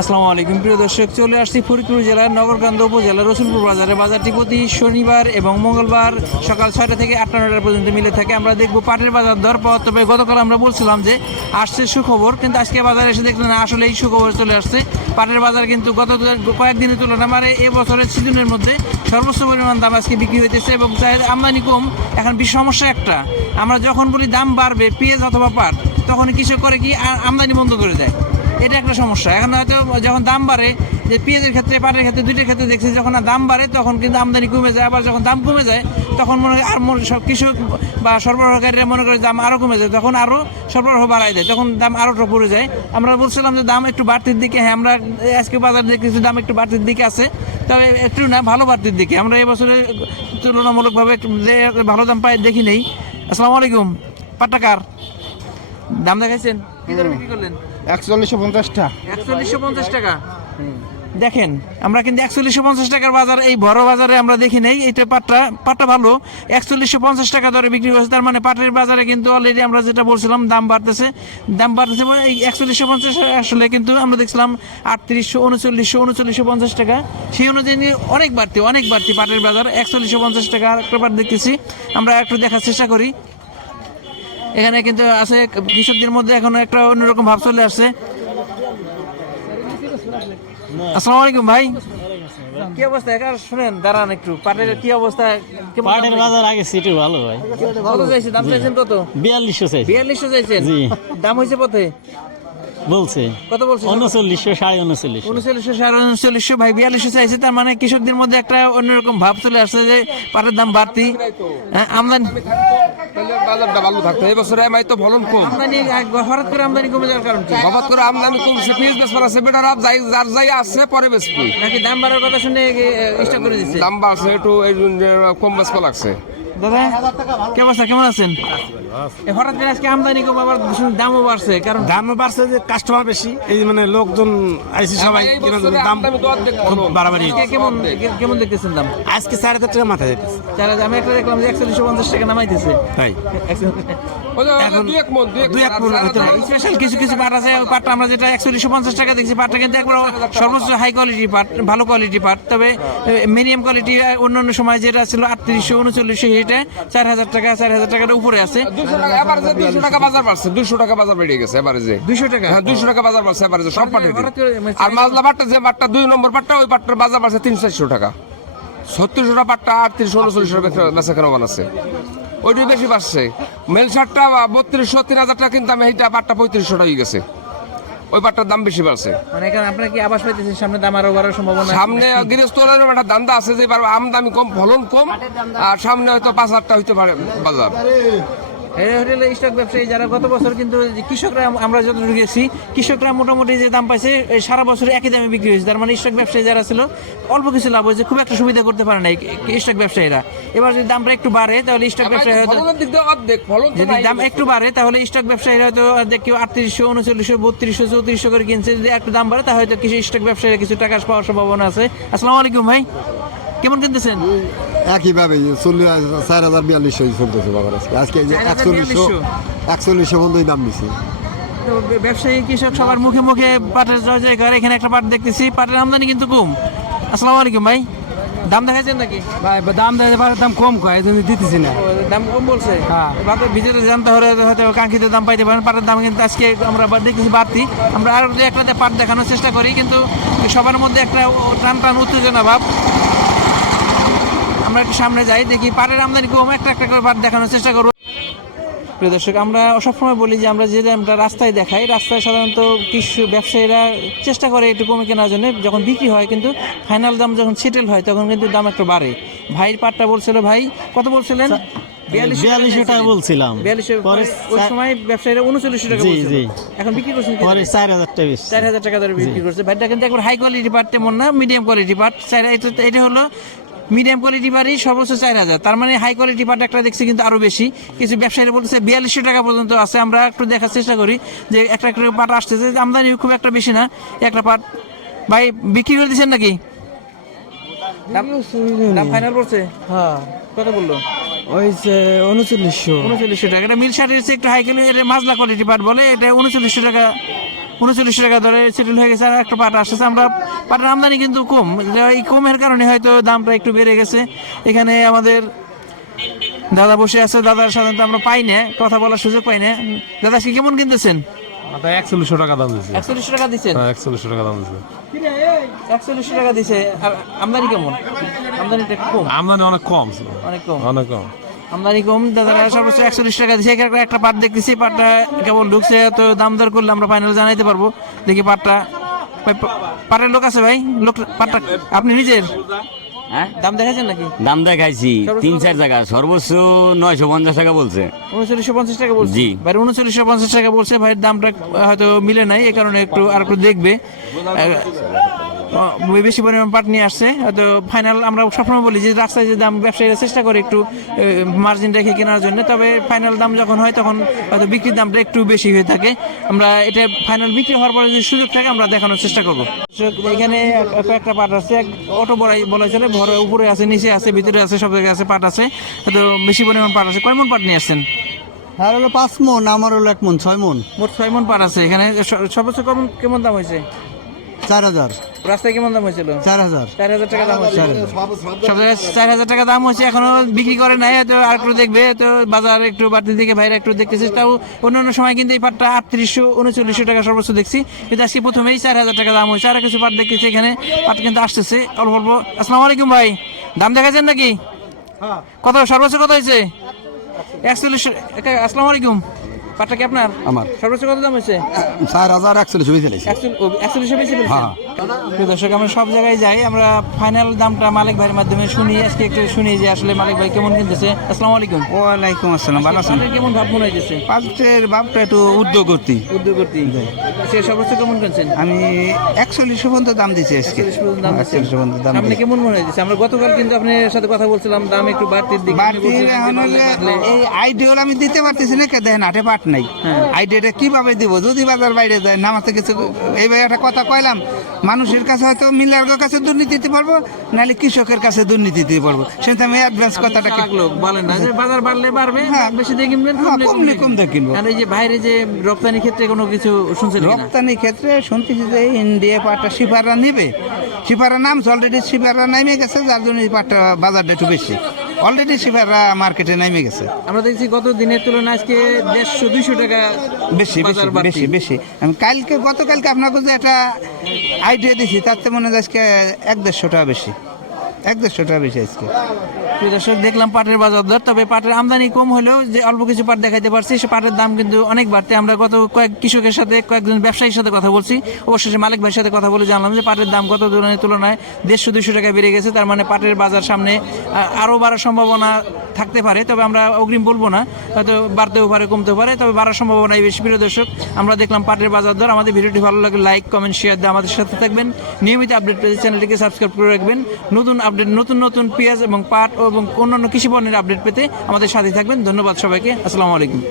আসসালামু আলাইকুম। প্রিয় দর্শক, চলে আসছি ফরিদপুর জেলার নগরকান্দ উপজেলার রসুলপুর বাজারে বাজারটি প্রতি শনিবার এবং মঙ্গলবার সকাল ছয়টা থেকে আটটা নয়টা পর্যন্ত মিলে থাকে। আমরা দেখব পাটের বাজার দর পাওয়া তবে গতকাল আমরা বলছিলাম যে আসছে সুখবর, কিন্তু আজকে বাজারে এসে দেখলেন আসলে এই সুখবর চলে আসছে। পাটের বাজার কিন্তু গত কয়েকদিনের তুলনায় মানে এ বছরের সিজনের মধ্যে সর্বোচ্চ পরিমাণ দাম আজকে বিক্রি হইতেছে এবং চাহিদা আমদানি কম। এখন সমস্যা একটা, আমরা যখন বলি দাম বাড়বে, পেঁয়াজ অথবা পাট তখন কৃষক করে কি আমদানি বন্ধ করে দেয়। এটা একটা সমস্যা। এখন হয়তো যখন দাম বাড়ে, যে পেঁয়াজের ক্ষেত্রে, পাটের ক্ষেত্রে, দুইটার ক্ষেত্রে দেখছি, যখন দাম বাড়ে, তখন কিন্তু আমদানি কমে যায়, আবার যখন দাম কমে যায়, তখন মনে হয় আর সব কৃষক বা সরবরাহকারীরা মনে করে দাম আরও কমে যায়, তখন আরও সরবরাহ বাড়ায় দেয়, তখন দাম আরও পড়ে যায়। আমরা বলছিলাম যে দাম একটু বাড়তির দিকে হ্যাঁ আমরা আজকে বাজার দেখতেছি দাম একটু বাড়তির দিকে আছে, তবে একটু না, ভালো বাড়তির দিকে। আমরা এবছরে তুলনামূলকভাবে যে ভালো দাম পাই দেখি নেই। আসসালামু আলাইকুম পাট্টাকার দাম দেখাইছেন? কি দরে বিক্রি করলেন? একচল্লিশশো পঞ্চাশটা। একচল্লিশশো পঞ্চাশ টাকা। দেখেন আমরা কিন্তু একচল্লিশশো পঞ্চাশ টাকার বাজার এই বড় বাজারে আমরা দেখি নেই এইটা পাটটা পাটটা ভালো একচল্লিশশো পঞ্চাশ টাকা দরে বিক্রি করছে তার মানে পাটের বাজারে কিন্তু অলরেডি আমরা যেটা বলছিলাম দাম বাড়তেছে। দাম বাড়তেছে এই একচল্লিশশো পঞ্চাশ আসলে কিন্তু আমরা দেখছিলাম আটত্রিশশো উনচল্লিশশো উনচল্লিশশো পঞ্চাশ টাকা। সেই অনুযায়ী অনেক বাড়তি অনেক বাড়তি পাটের বাজার একচল্লিশশো পঞ্চাশ টাকা একটা পাট দেখতেছি। আমরা একটু দেখার চেষ্টা করি। এখানে কিন্তু আছে কৃষকদের মধ্যে এখন একটা অন্যরকম ভাব চলে আসছে। আসসালামু আলাইকুম ভাই। কি অবস্থা? একা শুনেন দাঁড়ান একটু। পাটের কি অবস্থা? পাটের বাজার আগে সিটি ভালো ভাই। কত চাইছে দাম চাইছেন কত? বিয়াল্লিশশো চাইছে। বিয়াল্লিশশো চাইছেন? দাম হয়েছে পথে? বলছে। কত বলছে? উনচল্লিশশো সাড়ে উনচল্লিশশো উনচল্লিশশো সাড়ে উনচল্লিশশো ভাই বিয়াল্লিশশো চাইছে তার মানে কৃষকদের মধ্যে একটা অন্যরকম ভাব চলে আসছে যে পাটের দাম বাড়তি। হ্যাঁ, আমদানি বাজারটা ভালো থাকতো এই বছরে এমআই তো ফলন কম। আমদানি হঠাৎ করে আমদানি কমে যাওয়ার কারণ কি? হঠাৎ করে আমদানি কমছে পিস বেসবার আছে বেটার আপ যাই যার যাই আসছে পরে বেসবি নাকি দাম বাড়ার কথা শুনে স্টক করে দিচ্ছে দাম বাড়ছে একটু এই কম বেসবা লাগছে। দাদা কি অবস্থা কেমন আছেন? হঠাৎ করে আজকে আমদানি কম আবার দামও বাড়ছে কারণ দামও বাড়ছে যে কাস্টমার বেশি এই মানে লোকজন আইসি সবাই দাম। বাড়াবাড়ি কেমন কেমন দেখতেছেন দাম? আজকে চার হাজার টাকা মাথায় যেতেছে। চার হাজার- আমি একটা দেখলাম যে একচল্লিশশো পঞ্চাশ টাকা নামাইতেছে। তাই। স্পেশাল কিছু কিছু পাট আছে ওই পাটটা আমরা যেটা একচল্লিশশো পঞ্চাশ টাকা দেখছি পাটটা কিন্তু একবার সর্বোচ্চ হাই কোয়ালিটি পাট ভালো কোয়ালিটি পাট তবে মিডিয়াম কোয়ালিটি অন্য অন্য সময় যেটা ছিল আটত্রিশশো উনচল্লিশশো চার হাজার টাকা চার হাজার টাকার উপরে আছে। দুশো টাকা এবারে দুশো টাকা বাজার বাড়ছে দুশো টাকা বাজার বেড়ে গেছে এবারে যে। দুইশো টাকা? হ্যাঁ দুশো টাকা বাজার বাড়ছে এবারে সব পাটে আর মাজলা পাটটা যে পাটটা দুই নম্বর পাটটা ওই পাটটার বাজার বাড়ছে তিন চারশো টাকা। ছত্রিশশো টাকা পাটটা আটত্রিশশো উনচল্লিশশো টাকা বেচা কেন বানাচ্ছে ওইটাই বেশি বাড়ছে। মেল শার্টটা বত্রিশশো তিন হাজার টাকা কিন্তু আমি এইটা পাটটা পঁয়ত্রিশশো টাকা হয়ে গেছে। ওই পাটটার দাম বেশি বাড়ছে। মানে এখানে আপনার কি আবাস পাইতেছেন সামনে দাম আরও বাড়ার সম্ভাবনা সামনে গৃহস্থলের একটা দান্দা আছে যে আম দামি কম ফলন কম আর সামনে হয়তো পাঁচ হাজারটা হইতে পারে বাজার। হোটেলে স্টক ব্যবসায়ী যারা গত বছর কিন্তু কৃষকরা আমরা যতটুকু গেছি কৃষকরা মোটামুটি যে দাম পাইছে সারা বছর একই দামে বিক্রি হয়েছে। তার মানে স্টক ব্যবসায়ী যারা ছিল অল্প কিছু লাভ হয়েছে খুব একটা সুবিধা করতে পারে না স্টক ব্যবসায়ীরা। এবার যদি দামটা একটু বাড়ে তাহলে স্টক ব্যবসায়ী হয়তো যদি দাম একটু বাড়ে তাহলে স্টক ব্যবসায়ীরা হয়তো কেউ আটত্রিশশো উনচল্লিশশো বত্রিশশো চৌত্রিশশো করে কিনছে। যদি একটু দাম বাড়ে তাহলে হয়তো কিছু স্টক ব্যবসায়ীরা কিছু টাকা পাওয়ার সম্ভাবনা আছে। আসসালামু আলাইকুম ভাই কেমন কিনতেছেন? একইভাবে চল্লিশ চার হাজার বিয়াল্লিশশো চলতেছে বাবার আজকে। আজকে যে 4,042 একচল্লিশশো একচল্লিশশো বন্ধই দাম দিছি। তো ব্যবসায়ী কৃষক সবার মুখে মুখে পাটের জয় জয়কার এখানে একটা পাট দেখতেছি পাটের আমদানি কিন্তু কম। আসসালামু আলাইকুম ভাই। দাম দেখাচ্ছেন নাকি? ভাই দাম দেয় দাম কম কয় জন্য দিতেছি না। দাম কম বলছে? হ্যাঁ। ভাবে ভিতরে জানতে হলে হয়তো কাঙ্ক্ষিত দাম পাইতে পারেন। পাটের দাম কিন্তু আজকে আমরা দেখতেছি বাড়তি। আমরা আরও দু একটা পাট দেখানোর চেষ্টা করি কিন্তু সবার মধ্যে একটা টান টান উত্তেজনা ভাব। আমরা একটু সামনে যাই দেখি পাটের আমদানি কম একটা একটা করে পাট দেখানোর চেষ্টা করব। প্রিয় দর্শক আমরা সবসময় বলি যে আমরা যে দামটা রাস্তায় দেখাই রাস্তায় সাধারণত কৃষি ব্যবসায়ীরা চেষ্টা করে একটু কমে কেনার জন্য যখন বিক্রি হয় কিন্তু ফাইনাল দাম যখন সেটেল হয় তখন কিন্তু দাম একটু বাড়ে। ভাইয়ের পাটটা বলছিল ভাই কত বলছিলেন? বিয়াল্লিশশো টাকা বলছিলাম। পরে ওই সময় ব্যবসায়ীরা উনচল্লিশশো টাকা জি, এখন বিক্রি করছেন? পরে চার হাজার টাকা চার হাজার টাকা ধরে বিক্রি করছে। ভাইটা কিন্তু একবার হাই কোয়ালিটি পার্ট তেমন না মিডিয়াম কোয়ালিটি পার্ট চার এটা হলো মিডিয়াম কোয়ালিটি পার্টই সর্বোচ্চ চার হাজার। তার মানে হাই কোয়ালিটি পার্ট একটা দেখছি কিন্তু আরও বেশি। কিছু ব্যবসায়ীরা বলতেছে বিয়াল্লিশশো টাকা পর্যন্ত আছে। আমরা একটু দেখার চেষ্টা করি যে একটা একটা পাট আসতেছে। আমদানি খুব একটা বেশি না। একটা পাট ভাই বিক্রি করে দিচ্ছেন নাকি? দাম- ফাইনাল হ্যাঁ। কত বলল? ওই যে উনচল্লিশশো। উনচল্লিশশো টাকা। এটা মিল শার্টের একটু হাই কোয়ালিটি এটা মাজলা কোয়ালিটি পাট বলে। এটা উনচল্লিশশো টাকা উনচল্লিশশো টাকা ধরে সেটেল হয়ে গেছে আর একটা পাট আসছে। আমরা পাটের আমদানি কিন্তু কম। এই কমের কারণে হয়তো দামটা একটু বেড়ে গেছে। এখানে আমাদের দাদা বসে আছে। দাদা সাধারণত আমরা পাই না কথা বলার সুযোগ পাই না। দাদা আজকে কেমন কিনতেছেন? একচল্লিশশো টাকা দাম দিচ্ছে একচল্লিশশো টাকা হ্যাঁ একচল্লিশশো টাকা দাম দিচ্ছে একচল্লিশশো টাকা আর আমদানি কেমন? আমদানিটা কম। আমদানি অনেক কম। অনেক কম। অনেক কম। আমদানি কম দাদারা সর্বোচ্চ একচল্লিশ টাকা দিচ্ছে একটা একটা পাট দেখতেছি। পাটটা কেবল ঢুকছে তো দাম দর করলে আমরা ফাইনাল জানাইতে পারব। দেখি পাটটা পা- পাটের লোক আছে ভাই? লোক পাটটা আপনি নিজের? হ্যাঁ? দাম দেখাচ্ছেন নাকি? দাম দেখাইছি। তিন চার জায়গা। সর্বোচ্চ নয়শো পঞ্চাশ টাকা বলছে। উনচল্লিশশো পঞ্চাশ টাকা বলছে? জি। ভাই উনচল্লিশশো পঞ্চাশ টাকা বলছে। ভাইয়ের দামটা হয়তো মিলে নাই এই কারণে একটু আর একটু দেখবে বেশি পরিমাণ পাট নিয়ে আসছে। হয়তো ফাইনাল আমরা সবসময় বলি যে রাস্তায় যে দাম ব্যবসায়ীরা চেষ্টা করে একটু মার্জিন রেখে কেনার জন্য। তবে ফাইনাল দাম যখন হয় তখন হয়তো বিক্রির দামটা একটু বেশি হয়ে থাকে। আমরা এটা ফাইনাল বিক্রি হওয়ার পরে যদি সুযোগ থাকে আমরা দেখানোর চেষ্টা করব। এখানে কয়েকটা পাট আছে। এক অটো বড়াই বলা চলে ভরে উপরে আছে নিচে আছে ভিতরে আছে সব জায়গায় আছে পাট আছে। হয়তো বেশি পরিমাণ পাট আছে। কয় মন পাট নিয়ে আসছেন? আর হলো পাঁচ মন আমার হলো এক মন ছয় মন। মোট ছয় মন পাট আছে এখানে। সর্বোচ্চ কেমন কেমন দাম হয়েছে? চার হাজার। রাস্তায় কেমন দাম হয়েছিল? চার হাজার। চার হাজার টাকা দাম হয়েছে সব জায়গায় চার হাজার টাকা দাম হয়েছে এখনও বিক্রি করে নাই তো আর একটু দেখবে তো বাজার একটু বাড়তি দিকে ভাইরা একটু দেখতেছে। তাও অন্যান্য সময় কিন্তু এই পাটটা আটত্রিশশো উনচল্লিশশো টাকা সর্বোচ্চ দেখছি। কিন্তু আজকে প্রথমেই চার হাজার টাকা দাম হয়েছে আর কিছু পাট দেখতেছি এখানে। পাট কিন্তু আসতেছে অল্প অল্প। আসসালামু আলাইকুম ভাই দাম দেখাচ্ছেন নাকি? কত সর্বোচ্চ কত হয়েছে? একচল্লিশশো একা- আসসালামু আলাইকুম। পাটটা কি আপনার? আমার। সর্বোচ্চ কত দাম হয়েছে? চার হাজার একচল্লিশ হয়ে বেশি ফেলছেন প্রিয় দর্শক আমরা সব জায়গায় যাই আমরা ফাইনাল দামটা মালিক ভাইয়ের মাধ্যমে শুনি। আজকে একটু শুনি যে আসলে মালিক ভাই কেমন কিনতেছে। আসসালামু আলাইকুম। ওয়ালাইকুম আসসালাম ভালো আছেন? কেমন ভাব মনে হইতেছে? পাঁচটের বাপটা একটু উদ্যোগ করতে উদ্যোগ করতে সে সর্বোচ্চ কেমন কিনছেন? আমি একচল্লিশশো পর্যন্ত দাম দিচ্ছি আজকে। 40 পর্যন্ত দাম দিচ্ছেন। একচল্লিশশো পর্যন্ত দাম আপনি কেমন মনে হয়েছে আমরা গতকাল কিন্তু আপনার সাথে কথা বলছিলাম দাম একটু বাড়তির দিকে। বাড়তি এখন। এই আইডিয়াল আমি দিতে পারতেছি না কে দেখেন হাটে পাট নাই। হ্যাঁ। আইডিয়াটা কীভাবে দিব? যদি বাজার বাইরে যায় নামাতে কিছু এইভাবে একটা কথা কইলাম মানুষের কাছে হয়তো মিলার কাছে দুর্নীতি দিতে পারব নাহলে কৃষকের কাছে দুর্নীতি দিতে পারব। সেটা আমি অ্যাডভান্স কথাটা চালাক লোক বলেন না যে বাজার বাড়লে বাড়বে হ্যাঁ। বেশি দিয়ে কিনবেন হ্যাঁ, কমলে কম দিয়ে কিনবো। আর এই যে বাইরে যে রপ্তানি ক্ষেত্রে কোনো কিছু শুনছেন কিনা? রপ্তানির ক্ষেত্রে শুনতেছি যে ইন্ডিয়া পাটটা শিপাররা নিবে। শিপাররা নাম অলরেডি শিপাররা নামে গেছে যার জন্য এই পাটটা বাজারটা একটু বেশি। অলরেডি শিবাররা মার্কেটে নেমে গেছে। আমরা দেখছি গত দিনের তুলনায় আজকে দেড়শো দুইশো টাকা বেশি বেশি বেশি বেশি। আমি কালকে গতকালকে আপনাকে যে একটা আইডিয়া দিছি তাতে মনে হয় আজকে এক দেড়শো টাকা বেশি। এক দেড়শো টাকা বেশি আজকে। প্রিয় দর্শক দেখলাম পাটের বাজার দর। তবে পাটের আমদানি কম হলেও যে অল্প কিছু পাট দেখাইতে পারছি সে পাটের দাম কিন্তু অনেক বাড়তে। আমরা গত কয়েক কৃষকের সাথে কয়েকজন ব্যবসায়ীর সাথে কথা বলছি। অবশেষে মালিক ভাইয়ের সাথে কথা বলে জানলাম যে পাটের দাম গত দিনের তুলনায় দেড়শো দুশো টাকা বেড়ে গেছে। তার মানে পাটের বাজার সামনে আহ, আরও বাড়ার সম্ভাবনা থাকতে পারে। তবে আমরা অগ্রিম বলব না। হয়তো বাড়তেও পারে কমতেও পারে। তবে বাড়ার সম্ভাবনাই বেশি। প্রিয় দর্শক আমরা দেখলাম পাটের বাজার দর। আমাদের ভিডিওটি ভালো লাগলে লাইক কমেন্ট শেয়ার দিয়ে আমাদের সাথে থাকবেন। নিয়মিত আপডেট পেতে চ্যানেলটিকে সাবস্ক্রাইব করে রাখবেন। নতুন আপডেট নতুন নতুন পেঁয়াজ এবং পাট এবং অন্যান্য কৃষি পণ্যের আপডেট পেতে আমাদের সাথে থাকবেন। ধন্যবাদ সবাইকে। আসসালামু আলাইকুম।